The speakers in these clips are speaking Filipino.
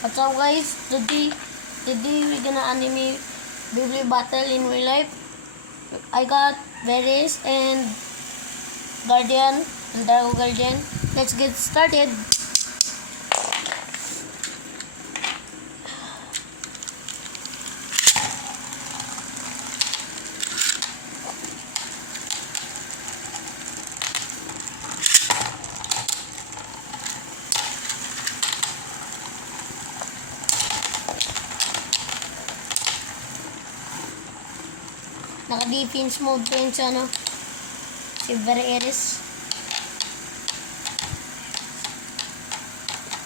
What's up guys? Today we're gonna anime Beyblade battle in real life. I got Varys and Guardian and Drago Guardian. Let's get started. Naka-defense mode pa yun sa si Varys.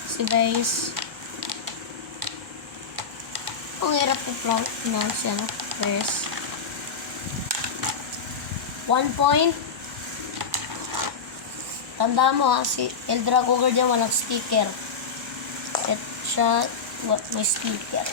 Si Varys. Ang hirap po pronounce yan, Varys. 1 point. Tanda mo si El Drago Guardian walang sticker. At siya, may sticker.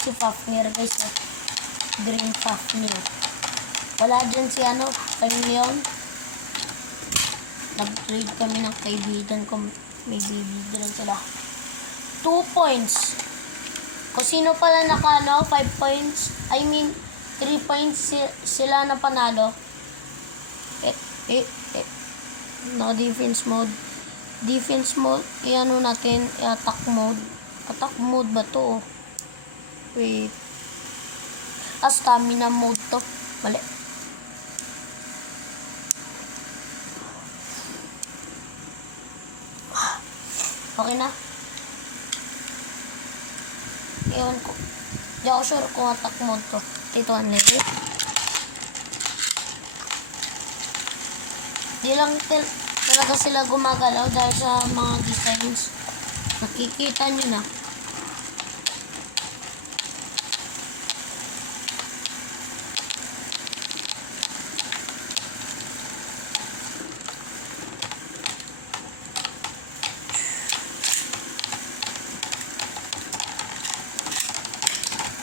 Si Fafnir guys, Green Fafnir. Wala dyan si Leon. Nag-trade kami ng kaibigan ko. May bibigyan sila. 2 points. Kung sino pala 5 points, 3 points sila na panalo. No defense mode. Defense mode, natin, attack mode. Attack mode ba to? Wait. Stamina mode to. Mali. Okay na. Ewan ko. Di ako sure kung attack mode to. Ito ang level. Di lang talaga sila gumagalaw dahil sa mga designs. Nakikita nyo na.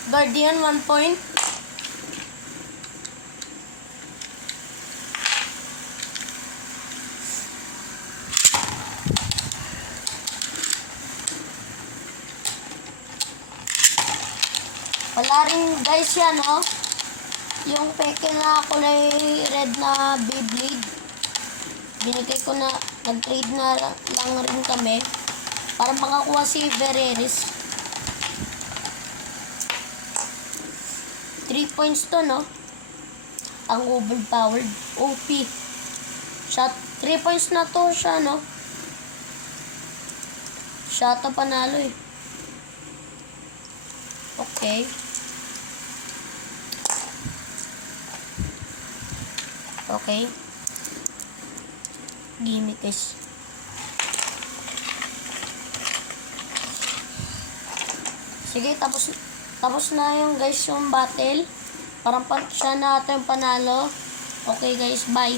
Guardian 1 point. Wala rin guys yan yung peke na kulay red na Beyblade. Binigay ko na, nag-trade na lang rin kami para makakuha si Varys. 3 points to, ang overpowered OP shot. 3 points na to siya, shot na panalo Okay. Okay. Gimmick guys. Sige, tapos na yung guys yung battle. Parang siya na ata yung panalo. Okay guys, bye.